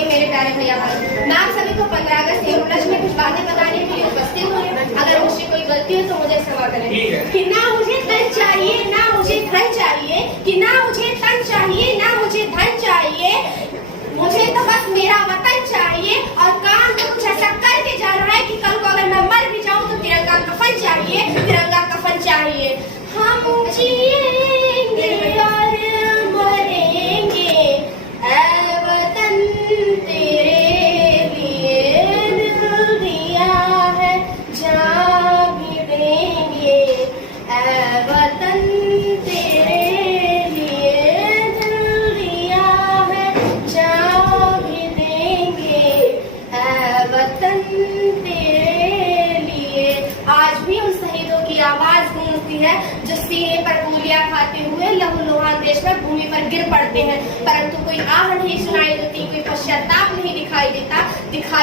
एवं मेरे प्यारे भैया भाई, मैं आप सभी को 15 अगस्त के उपलक्ष्य में कुछ बातें बताने के लिए उपस्थित हूँ। अगर मुझसे कोई गलती हो तो मुझे क्षमा करें। कि ना मुझे तन चाहिए ना मुझे धन चाहिए, कि ना मुझे तन चाहिए ना मुझे धन चाहिए, मुझे तो बस मेरा वतन चाहिए। और काम तो कुछ ऐसा करके जाना है कि कल को अगर मैं मर भी जाऊँ तो तिरंगा कफन चाहिए, तिरंगा कफन चाहिए। हम जिएंगे और मरेंगे ऐ वतन तेरे लिए दिल दिया है, जान भी देंगे ऐ वतन तेरे लिए दिल दिया है, जान भी देंगे ऐ वतन तेरे लिए। आज भी उन शहीदों की आवाज गूंजती है जो सीने पर गोलियां खाते हुए लहूलुहान देश में भूमि पर गिर पड़ते हैं, परंतु कोई आह नहीं सुनाई देती, कोई पश्चाताप नहीं दिखाई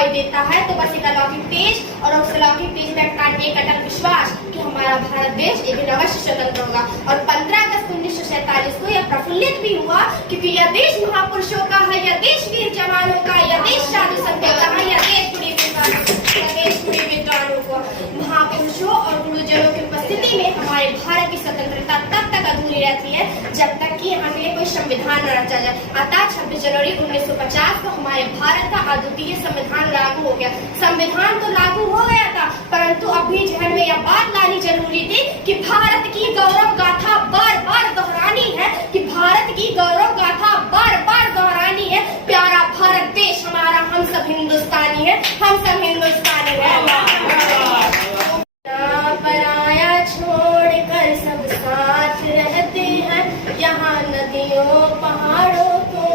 देता है। तो बस एक अलौकिक तेज और उस अलौकिक तेज में एक अटल विश्वास कि हमारा भारत देश एक दिन अवश्य स्वतंत्र होगा। और 15 अगस्त 1947 को यह प्रफुल्लित भी हुआ क्योंकि यह देश महापुरुषों का है, यह देश वीर जवानों का, यह देश साधु संतों का है, यह देश पूरे विद्वानों को। महापुरुषों और गुरुजनों की उपस्थिति में हमारे भारत की स्वतंत्रता तब तक अधूरी रहती है जब तक कि यहाँ के लिए कोई संविधान न रचा जाए। अतः 26 जनवरी 1950 को हमारे भारत का अद्वितीय संविधान लागू हो गया। संविधान तो लागू हो गया था, परंतु अभी जहन में यह बात लानी जरूरी थी कि भारत की गौरव गाथा बार बार दोहरानी है, कि भारत की गौरव गाथा बार बार दोहरानी है। प्यारा भारत देश हमारा, हम सब हिंदुस्तानी है, हम सब हिंदुस्तानी है। पराया छोड़कर सब साथ रहते हैं, यहाँ नदियों पहाड़ों को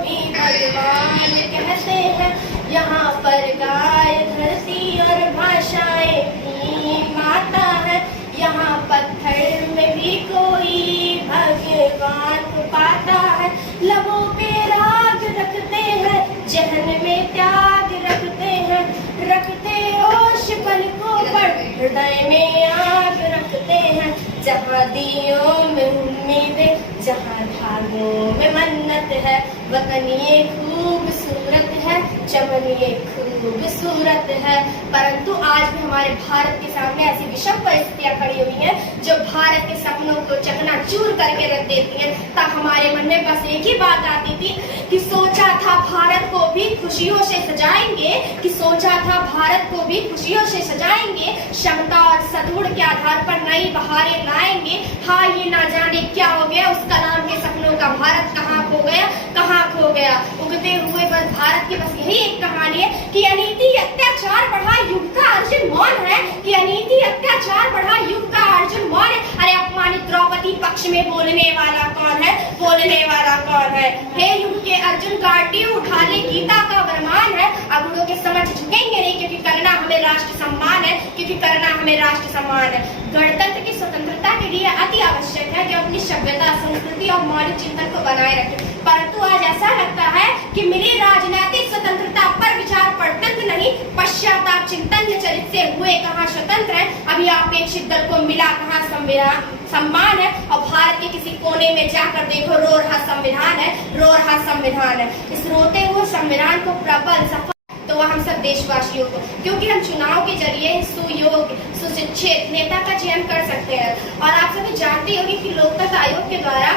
भी भगवान कहते हैं। यहाँ पर गाय धरती और भाषाएं भी माता है, यहाँ पत्थर में भी कोई भगवान को पाता है। लबों पे राग रखते हैं, जहन में त्याग रखते हैं, रखते होश पलकों पर, हृदय में आग रखते हैं। जहाँ दियों में उम्मीदें, जहाँ धागों में मन्नत है, वतन ये खूबसूरत है, चमन ये खूबसूरत है। परंतु आज भी हमारे भारत के सामने ऐसी विषम परिस्थितियां खड़ी हुई हैं जो भारत के सपनों को चकनाचूर करके रख देती हैं। तब हमारे मन में बस एक ही बात आती थी कि सोचा था भारत को भी खुशियों से सजाएंगे, कि सोचा था भारत को भी खुशियों से सजाएंगे, क्षमता और सदूढ़ के आधार पर नई बहारें लाएंगे। हाँ, ये ना जाने क्या हो गया, उस कलाम के सपनों का भारत कहाँ खो गया, कहाँ खो गया। उगते हुए बस भारत की बस यही एक कहानी है कि अनीति अत्याचार बढ़ा युग का अर्जुन मौन है, कि अनीति अत्याचार बढ़ा युग का अर्जुन मौन है। अरे अपमानित द्रौपदी पक्ष में बोलने वाला कौन है, बोलने वाला कौन है। हे युग के अर्जुन, गाड़ी उठा ले, गीता का वरमान है। अगुड़ों के समझ झुकेंगे नहीं, क्योंकि करना हमें राष्ट्र सम्मान है, क्योंकि करना हमें राष्ट्र सम्मान है। गणतंत्र की स्वतंत्रता के लिए अति आवश्यक है कि अपनी सभ्यता, संस्कृति और मौलिक चिंतन को बनाए रखें। परंतु आज ऐसा लगता है कि मिली राजनीतिक स्वतंत्रता पर विचार परतंत्र नहीं, पश्चाताप चिंतन चरित से हुए कहाँ स्वतंत्र है। अभी अपेक्षित दल को मिला कहाँ संविधान सम्मान है, और भारत के किसी कोने में जाकर देखो रो रहा संविधान है, रो रहा संविधान है। इस रोते हुए संविधान को प्रबल सफल तो वह हम सब देशवासियों को, क्योंकि हम चुनाव के जरिए सुयोग्य सुशिक्षित नेता का चयन कर सकते हैं। और आप सभी जानते होंगे कि लोकतंत्र आयोग के द्वारा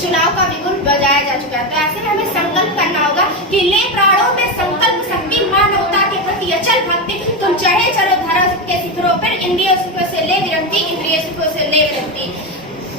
चुनाव का विगुल बजाया जा चुका है। तो ऐसे में हमें संकल्प करना होगा कि ले प्राणों में संकल्प शक्ति, मानवता के प्रति अचल भक्ति, तुम चढ़े चलो धर्म के शिखरों पर, इंद्रिय सुखों से ले विरक्ति, इंद्रिय सुखों से ले विरक्ति।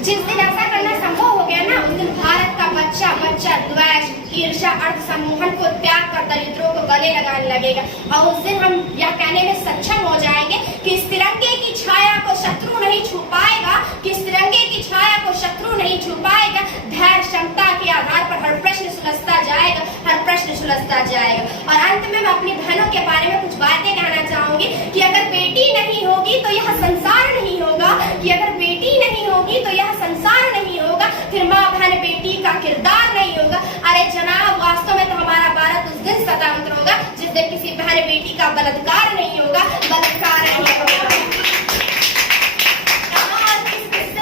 जिस दिन ऐसा करना संभव हो गया ना, उस दिन भारत का बच्चा द्वेष, ईर्ष्या, अर्थ सम्मोहन को त्याग कर दरिद्रों को गले लगाने लगेगा। और उस दिन हम यह कहने में सक्षम हो जाएंगे कि इस तिरंगे की छाया को शत्रु नहीं छू पाएगा, कि इस तिरंगे की छाया को शत्रु नहीं छू पाएगा। धैर्य क्षमता के आधार पर हर प्रश्न सुलझता जाएगा, हर प्रश्न सुलझता जाएगा। और अंत में मैं अपनी बहनों के बारे में कुछ बातें कहना चाहूंगी कि अगर बेटी नहीं होगी तो यह संसार नहीं होगा, कि अगर बेटी नहीं होगी तो यह संसार नहीं होगा, फिर माँ बहन बेटी का किरदार नहीं होगा। अरे जनाब, वास्तव में तो हमारा भारत उस दिन स्वतंत्र होगा जिस दिन किसी बहन बेटी का बलात्कार नहीं होगा, बलात्कार नहीं होगा।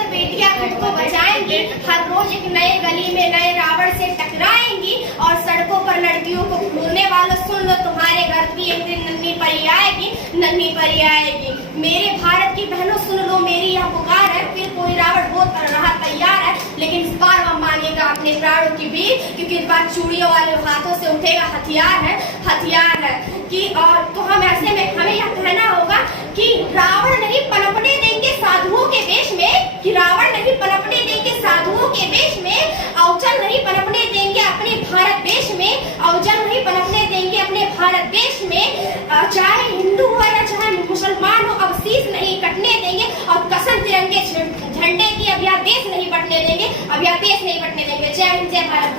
बेटियां खुद को बचाएंगी, हर रोज एक नए गली में नए रावण से टकराएंगी और सड़कों पर लड़कियों को कि एक दिन नन्ही परी आएगी, नन्ही परी आएगी। मेरे भारत की बहनों सुन लो मेरी यह पुकार है, फिर कोई रावण हो रहा तैयार है, लेकिन इस बार वह मांगेगा अपने प्राणों की भीख, क्योंकि इस बार चूड़ियों वाले हाथों से उठेगा हथियार है, हथियार है कि। और तो हम ऐसे में हमें यह कहना होगा कि रावण नहीं पनपने देंगे साधुओं के वेश में, कि रावण नहीं पनपने देंगे साधुओं के वेश में, अवचल नहीं पनपने देंगे अपने भारत देश में, अवचल नहीं पनपने देंगे अपने भारत देश में। चाहे हिंदू हो या चाहे मुसलमान हो, अब शीश नहीं कटने देंगे, और कसम तिरंगे झंडे की अब यह देश नहीं बटने देंगे, अब यह देश नहीं बटने देंगे। जय हिंद, जय भारत।